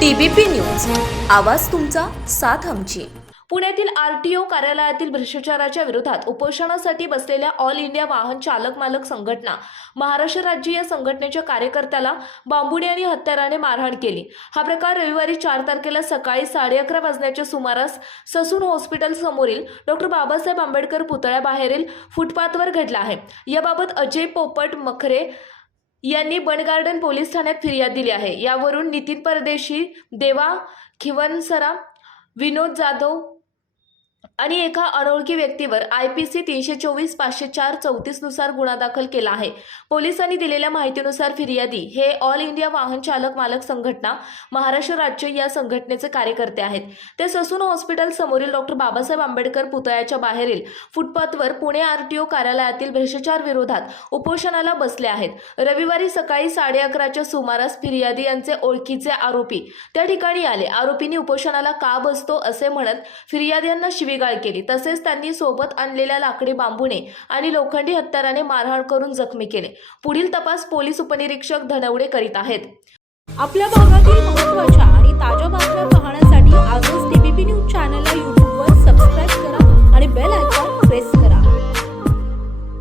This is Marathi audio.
TBP news. आवाज तुमचा साथ आमची. पुण्यातील आरटीओ कार्यालयातील भ्रष्टाचाराच्या विरोधात उपोषणासाठी बसलेल्या ऑल इंडिया वाहन चालक मालक संघटना महाराष्ट्र राज्य या संघटनेच्या कार्यकर्त्याला बांबुडे आणि हत्याराने मारहाण केली. हा प्रकार रविवारी चार तारखेला सकाळी साडे अकरा वाजण्याच्या सुमारास ससून हॉस्पिटल समोरील डॉक्टर बाबासाहेब आंबेडकर पुतळ्याबाहेरील फुटपाथवर घडला आहे. याबाबत अजय पोपट मखरे यांनी बनगार्डन पोलीस ठाण्यात फिर्याद दिली आहे. यावरून नितीन परदेशी देवा खिवनसरा विनोद जाधव आणि एका अनोळखी व्यक्तीवर आय पी सी तीनशे चोवीस पाचशे चार चौतीसनुसार गुन्हा दाखल केला आहे. पोलिसांनी दिलेल्या माहितीनुसार फिर्यादी हे ऑल इंडिया वाहन चालक मालक संघटना महाराष्ट्र राज्य या संघटनेचे कार्यकर्ते आहेत. ते ससून हॉस्पिटल समोरील डॉक्टर बाबासाहेब आंबेडकर पुतळ्याच्या बाहेरील फुटपाथवर पुणे आरटीओ कार्यालयातील भ्रष्टाचार विरोधात उपोषणाला बसले आहेत. रविवारी सकाळी साडे अकराच्या सुमारास फिर्यादी यांचे ओळखीचे आरोपी त्या ठिकाणी आले. आरोपींनी उपोषणाला का बसतो असे म्हणत फिर्यादी शिवीगाळ केली. तसेच त्यांनी सोबत आणलेल्या लाकडी बांबूने आणि लोखंडी हत्याराने मारहाण करून जखमी केले. पुढील तपास पोलीस उपनिरीक्षक धनवडे करीत आहेत. आपल्या भागातील महत्त्वाच्या